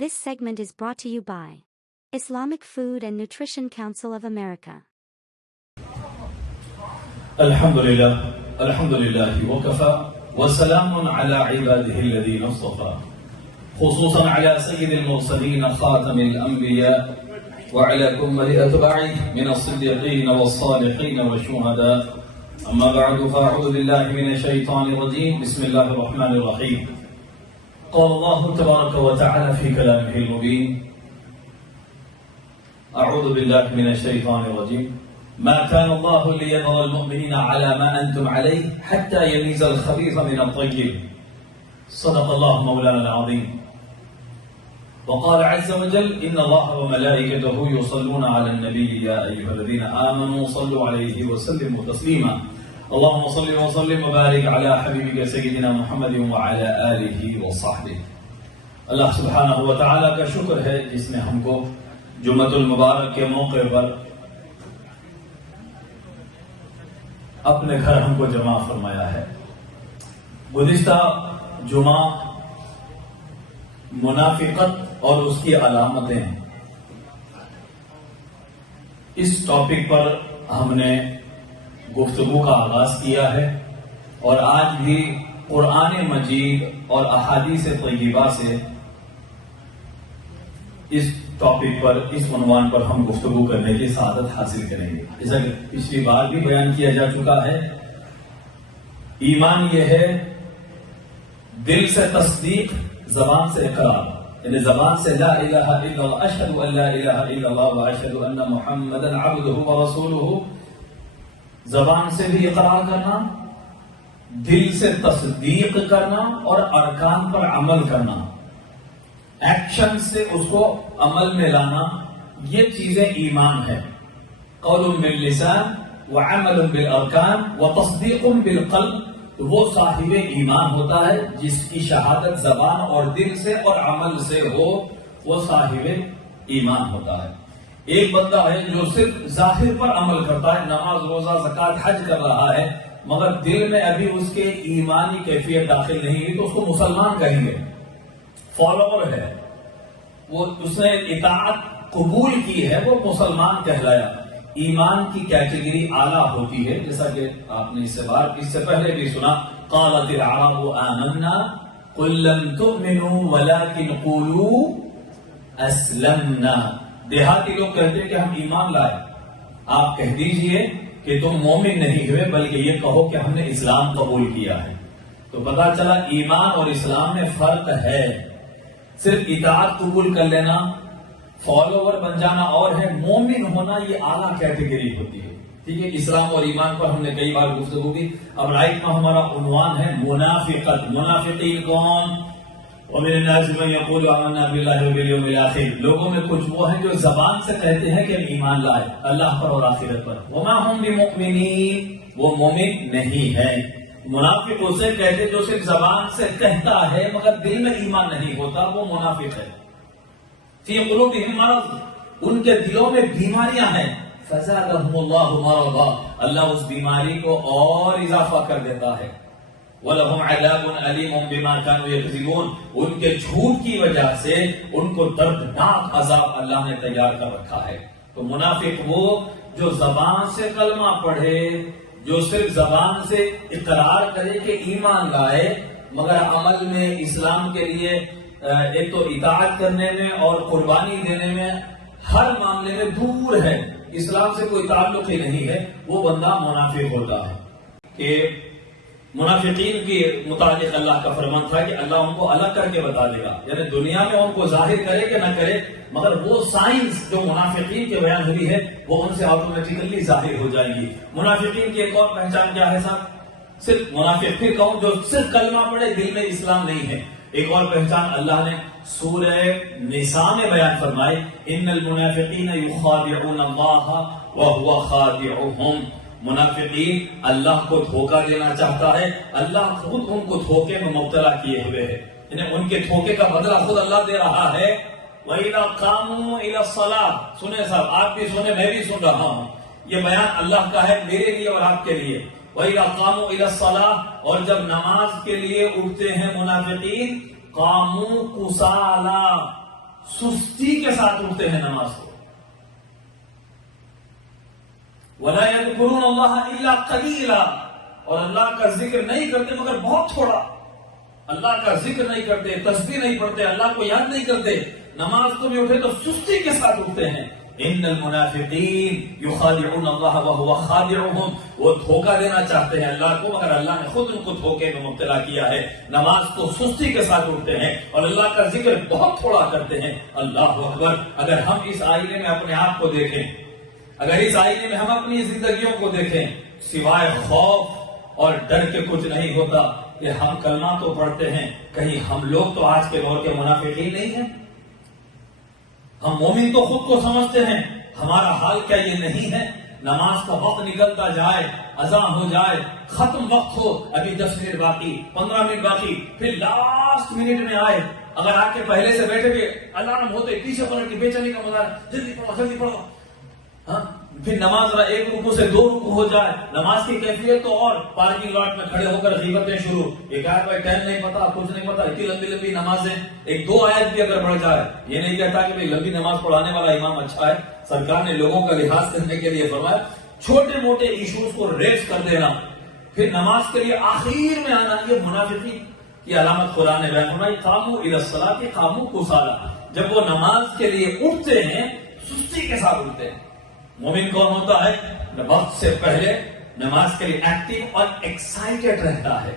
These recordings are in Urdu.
This segment is brought to you by Islamic Food and Nutrition Council of America. Alhamdulillah وكفى وسلام على عباده الذين اصطفى خصوصا على سيد المرسلين خاتم الأنبياء وعلى كمل أتباعه من الصديقين والصالحين والشهداء. أما بعد فأعوذ بالله من الشيطان الرجيم. بسم الله الرحمن الرحيم. قال الله تبارك وتعالى في كلامه المبين: أعوذ بالله من الشيطان الرجيم. ما كان الله ليذر المؤمنين على ما أنتم عليه حتى يميز الخبيث من الطيب. صدق الله مولانا العظيم. وقال عز وجل: إن الله وملائكته يصلون على النبي يا أيها الذين آمنوا صلوا عليه وسلموا تسليما. اللهم صل وسلم وبارك على حبيبك سيدنا محمد وعلى آله وصحبه. اللہ سبحانہ و تعالیٰ کا شکر ہے جس نے ہم کو جمعۃ المبارک کے موقع پر اپنے گھر ہم کو جمع فرمایا ہے. گزشتہ جمعہ منافقت اور اس کی علامتیں، اس ٹاپک پر ہم نے گفتگو کا آغاز کیا ہے، اور آج بھی قرآن مجید اور احادیث طیبہ سے اس ٹاپک پر، اس عنوان پر ہم گفتگو کرنے کی سعادت حاصل کریں گے. جیسا کہ پچھلی بار بھی بیان کیا جا چکا ہے، ایمان یہ ہے دل سے تصدیق، زبان سے اقرار. یعنی زبان سے لا الہ الا اللہ، اشہد ان لا الہ الا اللہ و اشہد ان محمدا عبدہ و رسولہ، زبان سے بھی اقرار کرنا، دل سے تصدیق کرنا اور ارکان پر عمل کرنا، ایکشن سے اس کو عمل میں لانا، یہ چیزیں ایمان ہے. قول باللسان وعمل بالارکان وتصدیق بالقلب. تو وہ صاحب ایمان ہوتا ہے جس کی شہادت زبان اور دل سے اور عمل سے ہو، وہ صاحب ایمان ہوتا ہے. ایک بندہ ہے جو صرف ظاہر پر عمل کرتا ہے، نماز روزہ زکوٰۃ حج کر رہا ہے، مگر دل میں ابھی اس کے ایمانی کیفیت داخل نہیں ہوئی، تو اس کو مسلمان کہیں گے، فالوور ہے، وہ اس نے اطاعت قبول کی ہے، وہ مسلمان کہلایا. ایمان کی کیٹیگری اعلیٰ ہوتی ہے، جیسا کہ آپ نے اس سے پہلے بھی سنا: قالت العرب آمنا قل لم تؤمنوا ولكن قولوا اسلمنا. دیہاتی لوگ کہتے ہیں کہ ہم ایمان لائے، آپ کہہ دیجئے کہ تم مومن نہیں ہوئے، بلکہ یہ کہو کہ ہم نے اسلام قبول کیا ہے. تو پتا چلا ایمان اور اسلام میں فرق ہے. صرف اطاعت قبول کر لینا، فالوور بن جانا اور ہے، مومن ہونا یہ اعلیٰ کیٹیگری ہوتی ہے. ٹھیک ہے، اسلام اور ایمان پر ہم نے کئی بار گفتگو کی. اب رائٹ میں ہمارا عنوان ہے منافقت. منافقین کون؟ ومن الناس من يقول آمنا بالله وباليوم الآخر. لوگوں میں کچھ وہ ہیں جو زبان سے کہتے ہیں کہ ایمان لائے اللہ پر اور آخرت پر. وما هم بمؤمنین، وہ مومن نہیں ہے. منافق اسے کہتے جو صرف زبان سے کہتا ہے مگر دل میں ایمان نہیں ہوتا، وہ منافق ہے. فی قلوبہم مرض، ان کے دلوں میں بیماریاں ہیں. فزادہم اللہ مرضا، اللہ اس بیماری کو اور اضافہ کر دیتا ہے. وَلَهُمْ عَذَابٌ أَلِيمٌ بِمَا كَانُوا يَكْذِبُونَ، ان کے جھوٹ کی وجہ سے ان کو دردناک عذاب اللہ نے تیار کر رکھا ہے. تو منافق وہ جو زبان سے کلمہ پڑھے، جو صرف زبان سے اقرار کرے کہ ایمان لائے، مگر عمل میں اسلام کے لیے ایک تو اطاعت کرنے میں اور قربانی دینے میں ہر معاملے میں دور ہے، اسلام سے کوئی تعلق ہی نہیں ہے، وہ بندہ منافق ہوتا ہے. کہ منافقین کے متعلق اللہ کا فرمان تھا کہ اللہ ان کو الگ کر کے بتا دے گا. یعنی دنیا میں ان کو ظاہر کرے کہ نہ کرے، مگر وہ سائنس جو منافقین کے بیان ہوئی ہے وہ ان سے آٹومیٹیکلی ظاہر ہو جائے گی. منافقین کی ایک اور پہچان کیا ہے صاحب؟ صرف منافق پھر کہوں جو صرف کلمہ پڑھے دل میں اسلام نہیں ہے. ایک اور پہچان اللہ نے سورہ نساء میں بیان فرمائی: ان المنافقین یخادعون اللہ وهو خادعهم. منافقین اللہ کو دھوکہ دینا چاہتا ہے، اللہ خود ان کو دھوکے میں مبتلا کیے ہوئے ہے. یعنی ان کے دھوکے کا بدلہ خود اللہ دے رہا ہے. وَإِذَا قَامُوا إِلَى الصَّلَاةِ. سنیں صاحب، آپ بھی سنیں، میں بھی سن رہا ہوں، یہ بیان اللہ کا ہے میرے لیے اور آپ کے لیے. وَإِذَا قَامُوا إِلَى الصَّلَاةِ، اور جب نماز کے لیے اٹھتے ہیں منافقین، قَامُوا كُسَالَىٰ، سستی کے ساتھ اٹھتے ہیں نماز کو. وَلَا يَذْكُرُونَ اللَّهَ إِلَّا قَلِيلًا, اور اللہ کا ذکر نہیں کرتے مگر بہت تھوڑا. اللہ کا ذکر نہیں کرتے, تسبیح نہیں پڑھتے, اللہ کو یاد نہیں کرتے. نماز کو بھی اٹھے تو سستی کے ساتھ اٹھتے ہیں. ان المنافقین یخادعون اللہ وهو خادعهم, وہ دھوکہ دینا چاہتے ہیں اللہ کو مگر اللہ نے خود ان کو دھوکے میں مبتلا کیا ہے. نماز کو سستی کے ساتھ اٹھتے ہیں اور اللہ کا ذکر بہت تھوڑا کرتے ہیں. اللہ اکبر. اگر ہم اس آئینے میں اپنے آپ کو دیکھیں, اگر اس آئینے میں ہم اپنی زندگیوں کو دیکھیں, سوائے خوف اور ڈر کے کچھ نہیں ہوتا. کہ ہم کلمہ تو پڑھتے ہیں, کہیں ہم لوگ تو آج کے دور کے منافقین نہیں ہیں؟ ہم مومن تو خود کو سمجھتے ہیں, ہمارا حال کیا یہ نہیں ہے؟ نماز کا وقت نکلتا جائے, اذان ہو جائے, ختم وقت ہو, ابھی 10 منٹ باقی, 15 منٹ باقی, پھر لاسٹ منٹ میں آئے, اگر آ کے پہلے سے بیٹھے ہوئے الارم ہوتے پیچھے پڑھ کے بے چینی کا مزہ, جلدی پڑھو جلدی پڑھو. ہاں, پھر نماز ذرا 1 رکوع سے 2 رکوع ہو جائے, نماز کی کیفیت تو اور پارکنگ لاٹ میں کھڑے ہو کر غیبتیں شروع. یہ کہا بھائی ٹائم نہیں پتا, کچھ نہیں پتا, اتنی لمبی لمبی نمازیں, 1-2 آیت بھی اگر بڑھ جائے. یہ نہیں کہتا کہ لمبی نماز پڑھانے والا امام اچھا ہے, سرکار نے لوگوں کا لحاظ کرنے کے لیے فرمایا چھوٹے موٹے ایشوز کو ریز کر دینا, پھر نماز کے لیے آخر میں آنا. یہ منافقی کی علامت قرآن نے بیان فرمائی, قاموا الی الصلاۃ قاموا کسالی. جب وہ نماز کے لیے اٹھتے ہیں سستی کے ساتھ اٹھتے ہیں. مومن کون ہوتا ہے؟ وقت سے پہلے نماز کے لیے ایکٹیو اور ایکسائٹڈ رہتا ہے.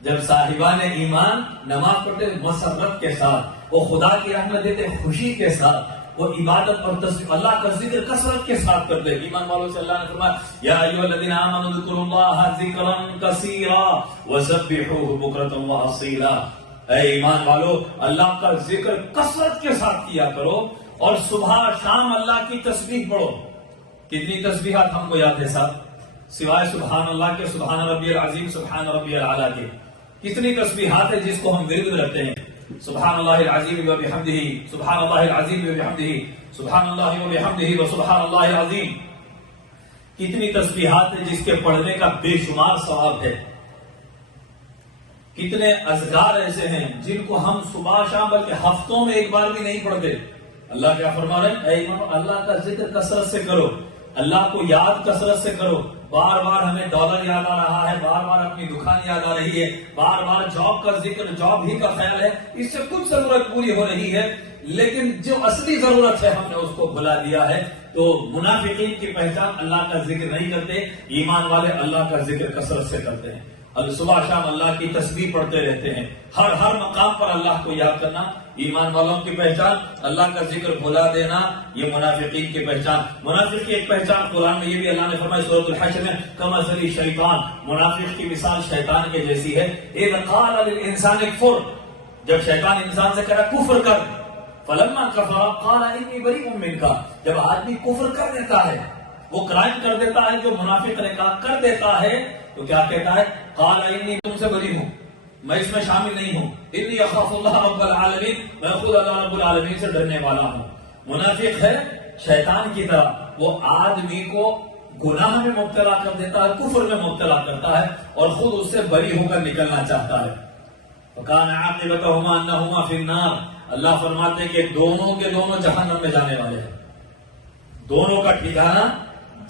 جب صاحبان ایمان نماز پڑھتے مسرت کے ساتھ, وہ خدا کی رحمت دیتے خوشی کے ساتھ, وہ عبادت اور تسبیح اللہ کا ذکر کثرت کے ساتھ کرتے ہیں. ایمان والوں سے اللہ نے فرمایا یا ایھا الذین آمنوا اذکروا اللہ ذکرا کثیرا وسبحوہ بکرۃ واصیلا. اے ایمان والو, اللہ کا ذکر کثرت کے ساتھ کیا کرو اور صبح شام اللہ کی تسبیح پڑھو. کتنی تسبیحات ہم کو یاد ہے صاحب, سوائے سبحان اللہ کے, سبحان ربی العظیم, سبحان ربی الاعلیٰ کے, کتنی تسبیحات ہے جس کو ہم ورد رکھتے ہیں. سبحان اللہ العظیم و بحمدہ, سبحان اللہ العظیم و بحمدہ, سبحان اللہ و بحمدہ و سبحان اللہ العظیم. کتنی تسبیحات ہے جس کے پڑھنے کا بے شمار ثواب ہے. کتنے اذکار ایسے ہیں جن کو ہم صبح شام بلکہ ہفتوں میں ایک بار بھی نہیں پڑھتے. اللہ کیا فرما رہے ہیں؟ اے ایمان, اللہ کا ذکر کثرت سے کرو, اللہ کو یاد کثرت سے کرو. بار بار ہمیں ڈالر یاد آ رہا ہے, بار بار اپنی دکان یاد آ رہی ہے, بار بار جاب کا ذکر, جاب ہی کا خیال ہے, اس سے کچھ ضرورت پوری ہو رہی ہے, لیکن جو اصلی ضرورت ہے ہم نے اس کو بھلا دیا ہے. تو منافقین کی پہچان اللہ کا ذکر نہیں کرتے, ایمان والے اللہ کا ذکر کثرت سے کرتے ہیں. صبح شام اللہ کی تسبیح پڑھتے رہتے ہیں, ہر مقام پر اللہ کو یاد کرنا ایمان والوں کی پہچان. اللہ کا ذکر بھلا دینا یہ منافقین کی پہچان. منافق کی ایک پہچان قرآن میں یہ بھی اللہ نے فرمایا سورۃ الحشر میں, کمثل شیطان, منافق کی مثال شیطان کے جیسی ہے. اذ قال للانسان اکفر, جب شیطان انسان سے کہا کفر کر, فلما کفر قال انی بریء منک, جب آدمی کفر کر دیتا ہے, وہ کرائم کر دیتا ہے جو منافق نے کہا کر دیتا ہے, تو کیا کہتا ہے؟ قال انی, تم سے بری ہوں, میں اس میں شامل نہیں ہوں. انی اخاف اللہ رب العالمین, میں خود اللہ رب العالمین سے ڈرنے والا ہوں. منافق ہے شیطان کی طرح, وہ آدمی کو گناہ میں مبتلا کر دیتا ہے, کفر میں مبتلا کرتا ہے اور خود اس سے بری ہو کر نکلنا چاہتا ہے. وکان عاقبتہما انہما فی النار, اللہ فرماتے ہیں کہ دونوں کے دونوں جہنم میں جانے والے ہیں. دونوں کا ٹھکانہ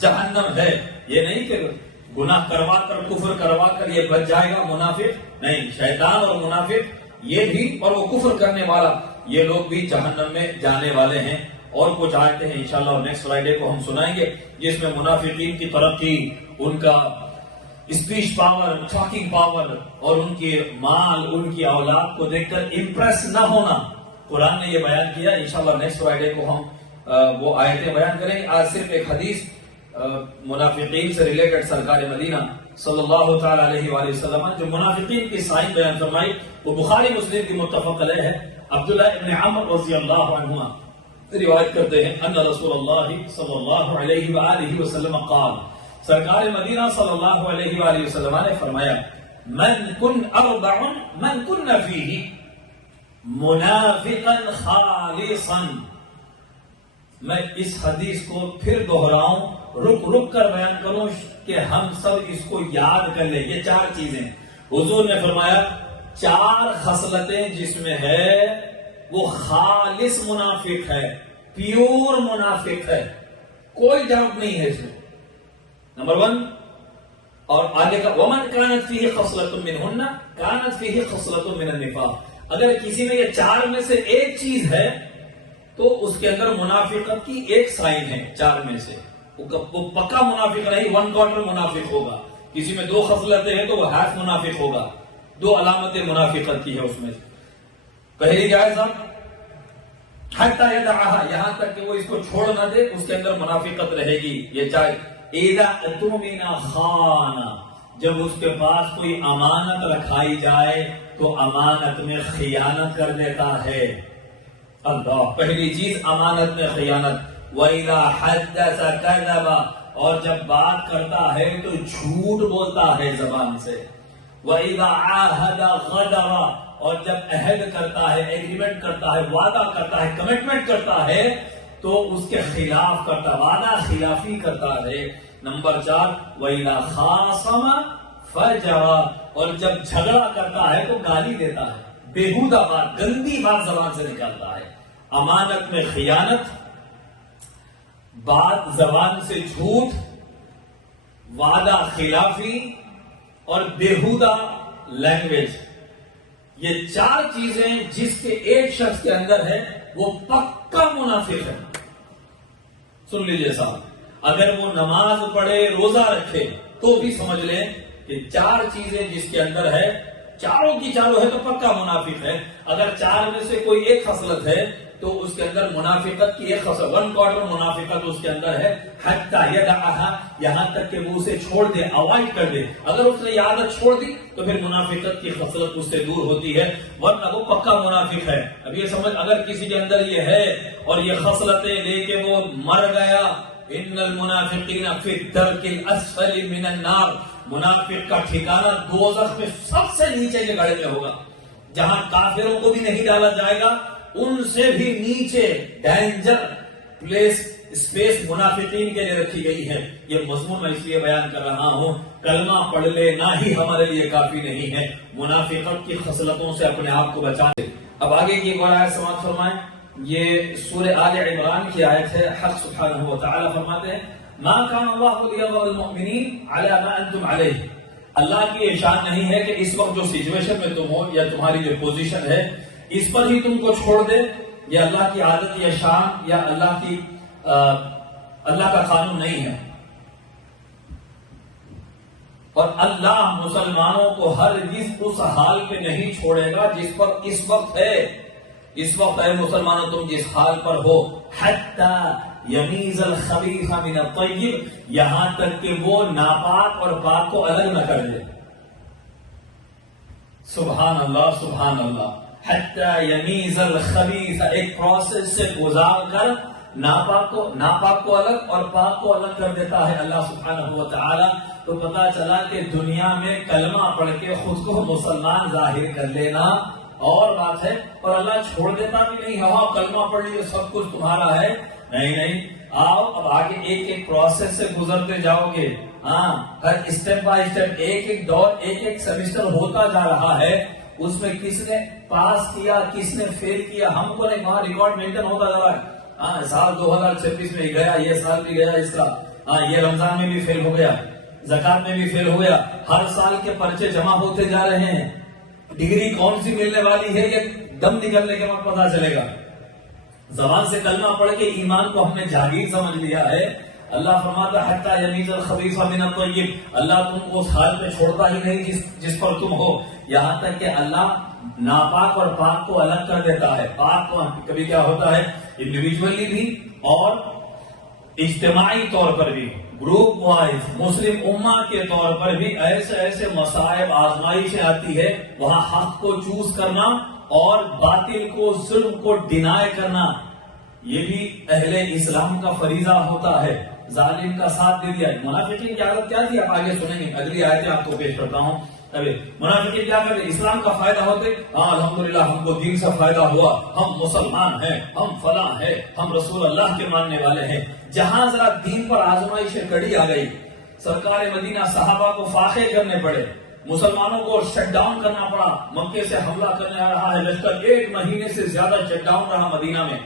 جہنم ہے. یہ نہیں کہ گناہ کروا کر, کفر کروا کر یہ بچ جائے گا منافق, نہیں. شیطان اور منافق یہ بھی, اور وہ کفر کرنے والا, یہ لوگ بھی جہنم میں جانے والے ہیں. اور کچھ آیتیں ہیں انشاءاللہ نیکسٹ فرائیڈے کو ہم سنائیں گے جس میں منافقین کی ترقی, ان کا اسپیچ پاور, ٹاکنگ پاور اور ان کے مال, ان کی اولاد کو دیکھ کر امپریس نہ ہونا, قرآن نے یہ بیان کیا. انشاءاللہ نیکسٹ فرائیڈے کو ہم وہ آیتیں بیان کریں گے. آج صرف ایک حدیث منافقین سے ریلیٹڈ سرکار مدینہ صلی اللہ تعالی علیہ وآلہ وسلم جو منافقین کی سائن بیان فرمائی, وہ بخاری مسلم کی متفق علیہ ہے. عبداللہ ابن عمر رضی اللہ عنہ روایت کرتے ہیں ان رسول اللہ صلی اللہ علیہ وآلہ وسلم قال, سرکار مدینہ صلی اللہ علیہ وآلہ وسلم نے فرمایا من کن فیہ منافقا خالصا. میں اس حدیث کو پھر دہراؤں, رک کر بیان کروں کہ ہم سب اس کو یاد کر لیں. یہ 4 چیزیں حضور نے فرمایا, 4 خصلتیں جس میں ہے وہ خالص منافق ہے، پیور منافق ہے، کوئی ڈاؤٹ نہیں ہے اس میں. نمبر 1. اور آگے کا ومن کانت فیہ خصلۃ منہن کانت فیہ خصلۃ من النفاق. اگر کسی میں یہ 4 میں سے ایک چیز ہے تو اس کے اندر منافقت کی ایک سائن ہے. 4 میں سے وہ پکا منافق نہیں، 1/4 منافق ہوگا. کسی میں 2 خصلتیں ہیں تو وہ ہاف منافق ہوگا. 2 علامتیں منافقت کی ہے اس میں. پہلی کیا ہے صاحب؟ حتی یدعها، یہاں تک کہ وہ اس کو چھوڑ نہ دے، اس کے اندر منافقت رہے گی. یہ چاہے اذا اؤتمن خان، جب اس کے پاس کوئی امانت رکھائی جائے تو امانت میں خیانت کر دیتا ہے. اللہ، پہلی چیز امانت میں خیانت. وَإِذَا حَدَّثَ كَذَبَ، اور جب بات کرتا ہے تو جھوٹ بولتا ہے زبان سے. وَإِذَا عَاهَدَ غَدَرَ، اور جب عہد کرتا ہے، ایگریمنٹ کرتا ہے، وعدہ کرتا ہے، کمٹمنٹ کرتا ہے تو اس کے خلاف کرتا، وعدہ خلافی کرتا ہے. نمبر 4 وَإِذَا خَاصَمَ فَجَرَ، اور جب جھگڑا کرتا ہے تو گالی دیتا ہے، بےہودہ بات، گندی بات زبان سے نکالتا ہے. امانت میں خیانت، بات زبان سے جھوٹ، وعدہ خلافی اور بےہودہ لینگویج. یہ 4 چیزیں جس کے ایک شخص کے اندر ہے وہ پکا منافق ہے. سن لیجئے صاحب، اگر وہ نماز پڑھے، روزہ رکھے تو بھی سمجھ لیں کہ 4 چیزیں جس کے اندر ہے، چاروں کی چاروں ہے تو پکا منافق ہے. اگر 4 میں سے کوئی ایک خصلت ہے تو اس کے اندر منافقت کی ایک خصلت، 1/4 منافقت اس کے اندر ہے. حتی یدعها، یہاں تک کہ وہ اسے چھوڑ دے، اوائڈ کر دے. اگر اس نے یہ عادت چھوڑ دی تو پھر منافقت کی خصلت اس سے دور ہوتی ہے، ورنہ وہ پکا منافق ہے. اب یہ سمجھ، اگر کسی کے اندر یہ ہے اور یہ خصلتیں لے کے وہ مر گیا، ان المنافقین فی الدرک الاسفل من النار، منافق کا ٹھکانہ دوزخ میں سب سے نیچے کے گڑھے میں ہوگا، جہاں کافروں کو بھی نہیں ڈالا جائے گا، ان سے بھی نیچے ڈینجر پلیس، اسپیس منافقین کے لیے رکھی گئی ہے. یہ مضمون میں اس لیے بیان کر رہا ہوں، کلمہ پڑھ لینا ہی ہمارے لیے کافی نہیں ہے، منافقت کی خصلتوں سے اپنے آپ کو بچا لے. اب آگے کی ایک بار آیت سماعت فرمائیں. یہ سورہ آل عمران کی آیت ہے. حق سبحانہ و تعالی فرماتے ہیں ما کان اللہ لیظہر المؤمنین علی ما انتم علیہ. اللہ کی ارشاد نہیں ہے کہ اس وقت جو سچویشن میں تم ہو یا تمہاری جو پوزیشن ہے اس پر ہی تم کو چھوڑ دے. یہ اللہ کی عادت یا شان یا اللہ کا قانون نہیں ہے. اور اللہ مسلمانوں کو ہرگز اس حال پہ نہیں چھوڑے گا جس پر اس وقت ہے. اس وقت ہے مسلمانوں تم جس حال پر ہو، حتی یمیز الخبیث من الطیب، یہاں تک کہ وہ ناپاک اور پاک کو الگ نہ کر دے. سبحان اللہ سبحان اللہ. حتی یمیز الخبیث، ایک پروسیس سے گزار کر ناپاک کو الگ اور پاک کو الگ کر دیتا ہے اللہ سبحانہ و تعالی. تو پتا چلا کہ دنیا میں کلمہ پڑھ کے خود کو مسلمان ظاہر کر لینا اور بات ہے، اور اللہ چھوڑ دیتا بھی نہیں. ہاں کلمہ پڑھ لیے سب کچھ تمہارا ہے، نہیں. آؤ اب آگے ایک ایک پروسیس سے گزرتے جاؤ گے. ہاں، ہر اسٹیپ بائی اسٹیپ، ایک ایک دور، ایک ایک سیمسٹر ہوتا جا رہا ہے. اس میں کس نے پاس کیا، کس نے فیل کیا، ہم کو نہیں، وہاں ریکارڈ مینٹین ہوتا جا رہا ہے. ہاں، سال 2026 میں گیا، یہ سال بھی گیا اس طرح. ہاں، یہ رمضان میں بھی فیل ہو گیا، زکات میں بھی فیل ہو گیا. ہر سال کے پرچے جمع ہوتے جا رہے ہیں. ڈگری کون سی ملنے والی ہے یہ دم نکلنے کے وقت پتا چلے گا. زبان سے کلمہ پڑھ کے ایمان کو ہم نے جاگیر سمجھ لیا ہے. اللہ فرماتا ہے حتی یمیز الخبیث من الطیب، اللہ تم کو اس حال پہ چھوڑتا ہی نہیں جس پر تم ہو، یہاں تک کہ اللہ ناپاک اور پاک کو الگ کر دیتا ہے. پاک کو کبھی کیا ہوتا ہے انڈیویجولی بھی اور اجتماعی طور پر بھی، گروپ وائز مسلم امہ کے طور پر بھی ایسے مصائب آزمائشیں آتی ہے، وہاں حق کو چوز کرنا اور باطل کو، ظلم کو ڈینائی کرنا، یہ بھی اہل اسلام کا فریضہ ہوتا ہے. ظالم کا ساتھ دے دیا. منافقین کی عادت کیا تھی آپ آگے سنیں گے، اگلی آیتیں آپ کو پیش کرتا ہوں. منافقین کیا کرتے، اسلام کا فائدہ ہوتے، ہاں الحمدللہ ہم کو دین سے فائدہ ہوا، ہم مسلمان ہیں، ہم فلاں ہیں، ہم رسول اللہ کے ماننے والے ہیں. جہاں ذرا دین پر آزمائشیں کڑی آ گئی، سرکار مدینہ صحابہ کو فاقے کرنے پڑے، مسلمانوں کو شٹ ڈاؤن کرنا پڑا، مکے سے حملہ کرنے آ رہا ہے لشکر، 1 مہینے سے زیادہ شٹ ڈاؤن رہا مدینہ میں،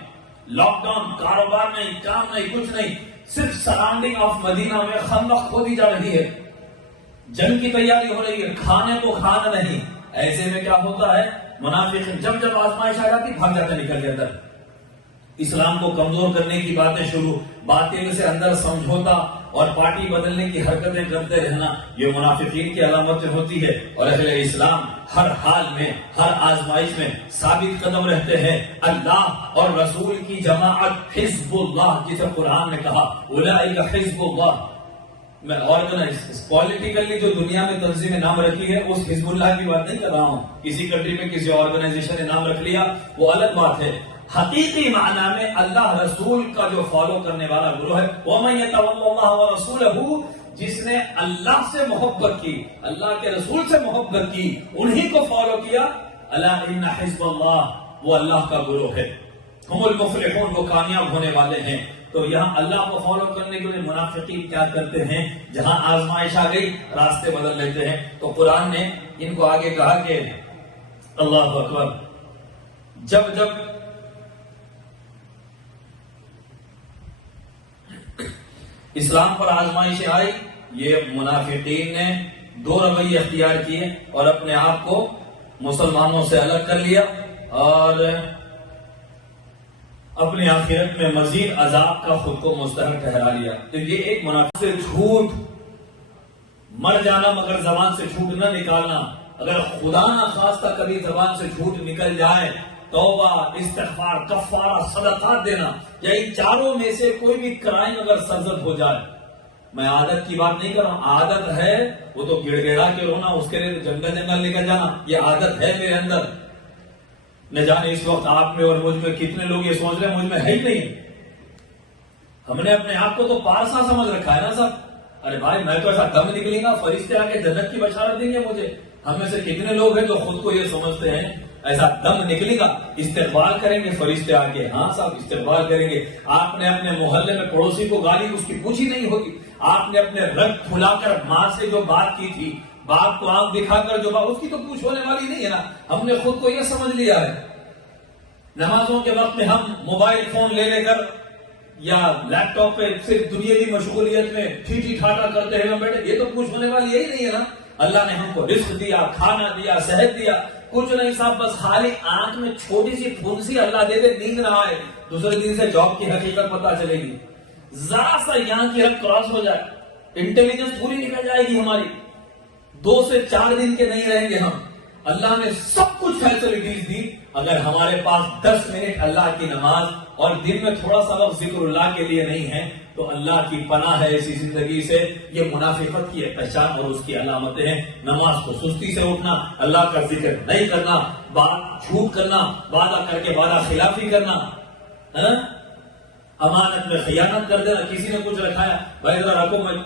لاک ڈاؤن، کاروبار نہیں، کام نہیں، کچھ نہیں، صرف سراؤنڈنگ آف مدینہ میں خندق کھودی جا رہی ہے، جنگ کی تیاری ہو رہی ہے، کھانے کو کھانا نہیں۔ ایسے میں کیا ہوتا ہے، منافق جب آزمائش آ جاتی بھاگ جاتے نکل کے اندر، اسلام کو کمزور کرنے کی باتیں شروع، باطل سے اندر سمجھوتا اور پارٹی بدلنے کی حرکتیں کرتے رہنا، یہ منافقین کی علامتیں ہوتی ہے۔ اور اہل اسلام ہر حال میں، ہر آزمائش میں ثابت قدم رہتے ہیں، اللہ اور رسول کی جماعت حزب اللہ، جسے قرآن نے کہا اولئک حزب اللہ۔ میں آرگنائز پولیٹیکلی جو دنیا میں تنظیمیں نام رکھی ہے اس حزب اللہ کی بات نہیں کر رہا ہوں، کسی کنٹری میں کسی آرگنائزیشن نے نام رکھ لیا وہ الگ بات ہے، حقیقی معنی میں اللہ رسول کا جو فالو کرنے والا گروہ ہے، وَمَن يَتَوَلَّ اللَّهَ وَرَسُولَهُ، جس نے اللہ سے محبت کی، اللہ کے رسول سے محبت کی، انہی کو فالو کیا، الا ان حزب اللہ، وہ اللہ کا گروہ ہے، ہم المفلحون، وہ کامیاب ہونے والے ہیں۔ تو یہاں اللہ کو فالو کرنے کے لیے منافقین کیا کرتے ہیں، جہاں آزمائش آ گئی راستے بدل لیتے ہیں۔ تو قرآن نے ان کو آگے کہا کہ اللہ اکبر، جب اسلام پر آزمائشیں آئی، یہ منافقین نے 2 رویے اختیار کیے اور اپنے آپ کو مسلمانوں سے الگ کر لیا اور اپنی آخرت میں مزید عذاب کا خود کو مستحق ٹھہرا لیا۔ تو یہ ایک منافق سے جھوٹ، مر جانا مگر زبان سے جھوٹ نہ نکالنا، اگر خدا نہ خواستہ کبھی زبان سے جھوٹ نکل جائے، توبہ، استغفار، کفارہ، صدقات دینا، یا ان چاروں میں سے کوئی بھی کرائم اگر سرزد ہو جائے، میں عادت کی بات نہیں کر رہا ہوں، عادت ہے وہ تو گڑ گڑا کے رونا، اس کے لیے جنگل نکل جانا، یہ عادت ہے میرے اندر۔ نہ جانے اس وقت آپ میں اور مجھ میں کتنے لوگ یہ سوچ رہے ہیں مجھ میں ہے ہی نہیں، ہم نے اپنے آپ کو تو پارسا سمجھ رکھا ہے نا سب، ارے بھائی میں تو ایسا دم نکلیں گا، فرشتے آ کے جنت کی بشارت دیں گے مجھے۔ ہم میں سے کتنے لوگ ہیں جو خود کو یہ سمجھتے ہیں ایسا دم نکلے گا، استقبال کریں گے فرشتے آ کے، ہاں صاحب استقبال کریں گے۔ آپ نے اپنے محلے میں پڑوسی کو گالی اس کی پوچھی نہیں ہوگی، آپ نے اپنے رگ کھلا کر ماں سے جو بات کی تھی، باپ کو آنکھ دکھا کر جو بات، اس کی تو پوچھ ہونے والی نہیں ہے نا، ہم نے خود کو یہ سمجھ لیا ہے۔ نمازوں کے وقت میں ہم موبائل فون لے کر یا لیپ ٹاپ پہ صرف دنیاوی مشغولیت میں ٹھیٹھی ٹھاٹا کرتے ہیں ہم بیٹھے، یہ تو پوچھ ہونے والی یہی نہیں ہے نا۔ اللہ نے ہم کو رزق دیا، کھانا دیا، صحت دیا، کچھ نہیں صاحب، بس خالی آنکھ میں چھوٹی سی پھنسی اللہ دے دے، نیند نہ آئے، دوسرے دن سے جاب کی حقیقت پتہ چلے گی، ذرا سا یہاں کی حد کراس ہو جائے، انٹیلیجنس پوری نکل جائے گی ہماری، 2 سے 4 دن کے نہیں رہیں گے ہم۔ اللہ نے سب کچھ فیسلٹیز دی، اگر ہمارے پاس 10 منٹ اللہ کی نماز اور دن میں تھوڑا سا وقت ذکر اللہ کے لیے نہیں ہے تو اللہ کی پناہ ہے ایسی زندگی سے۔ یہ منافقت کی ایک پہچان اور اس کی علامتیں ہیں، نماز کو سستی سے اٹھنا، اللہ کا ذکر نہیں کرنا، بات جھوٹ کرنا، وعدہ کر کے وعدہ خلافی کرنا، امانت میں خیانت کر دینا، کسی نے کچھ رکھایا بھائی ذرا رکھو، میں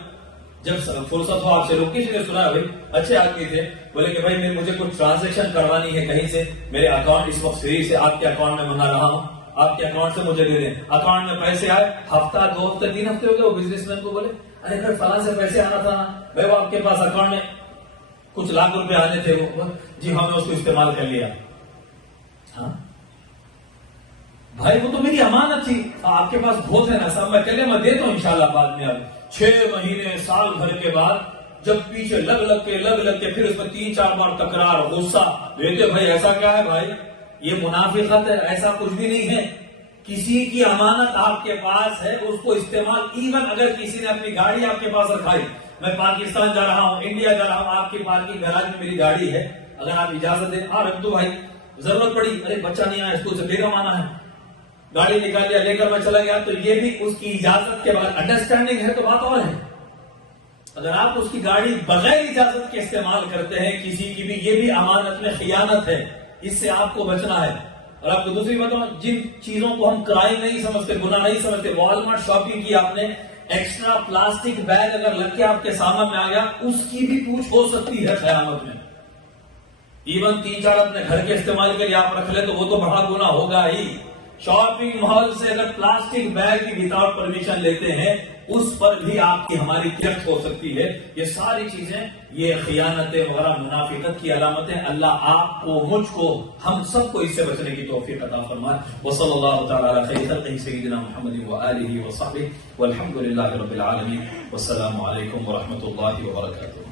جب فرصت ہو آپ سے لوگ، کسی نے سنا بھائی اچھے آدمی تھے، بولے کہ بھائی مجھے کچھ ٹرانزیکشن کروانی ہے کہیں سے، میرے اکاؤنٹ اس وقت فری سے آپ کے اکاؤنٹ میں منگا رہا ہوں، آپ کے اکاؤنٹ سے مجھے دے دیں۔ اکاؤنٹ میں پیسے آئے، ہفتہ 2 ہفتے 3 ہفتے ہو گئے، وہ بزنس مین کو بولے ارے پھر فلاں سے پیسے آنا تھا نا بھائی، وہ آپ کے پاس اکاؤنٹ میں کچھ لاکھ روپے آنے تھے، وہ جی ہم نے اس کو استعمال کر لیا۔ ہاں بھائی وہ تو میری امانت تھی، آپ کے پاس بہت ہے نا صاحب، میں چلے میں دیتا ہوں انشاءاللہ بعد میں۔ اب 6 مہینے سال بھر کے بعد جب پیچھے لگ کے پھر اس میں 3-4 بار تکرار، غصہ، دیتے بھائی ایسا کیا ہے بھائی، یہ منافقت ہے، ایسا کچھ بھی نہیں ہے۔ کسی کی امانت آپ کے پاس ہے، اس کو استعمال، ایون اگر کسی نے اپنی گاڑی آپ کے پاس رکھائی، میں پاکستان جا رہا ہوں، انڈیا جا رہا ہوں، آپ کی پارکنگ گراج میں میری گاڑی ہے، اگر آپ اجازت دیں ہاں رکھ دو بھائی، ضرورت پڑی ارے بچہ نہیں آیا اسکول سے بیگم آنا ہے، گاڑی نکال لیا لے کر میں چلا گیا، تو یہ بھی اس کی اجازت کے بعد انڈرسٹینڈنگ ہے تو بات اور ہے۔ اگر آپ اس کی گاڑی بغیر اجازت کے استعمال کرتے ہیں کسی کی بھی، یہ بھی امانت میں خیانت ہے، اس سے آپ کو بچنا ہے۔ اور آپ کو دوسری بتاؤں، جن چیزوں کو ہم کرائم نہیں سمجھتے، گناہ نہیں سمجھتے، والمارٹ شاپنگ کی آپ نے، ایکسٹرا پلاسٹک بیگ اگر لگ کے آپ کے سامان میں آ گیا، اس کی بھی پوچھ ہو سکتی ہے قیامت میں۔ ایون 3-4 اپنے گھر کے استعمال کے لیے آپ رکھ لیں تو وہ تو بڑا گناہ ہوگا ہی، شاپنگ مال سے اگر پلاسٹک بیگ کی وداؤٹ پرمیشن لیتے ہیں اس پر بھی آپ کی ہماری گرفت ہو سکتی ہے. یہ ساری چیزیں یہ خیانتیں وغیرہ منافقت کی علامتیں. اللہ آپ کو مجھ کو ہم سب کو اس سے بچنے کی توفیق عطا فرمائے. وصلی اللہ تعالی علی خیر خلقہ سیدنا محمد وآلہ وصحبہ والحمد للہ رب العالمین. والسلام علیکم ورحمۃ اللہ وبرکاتہ.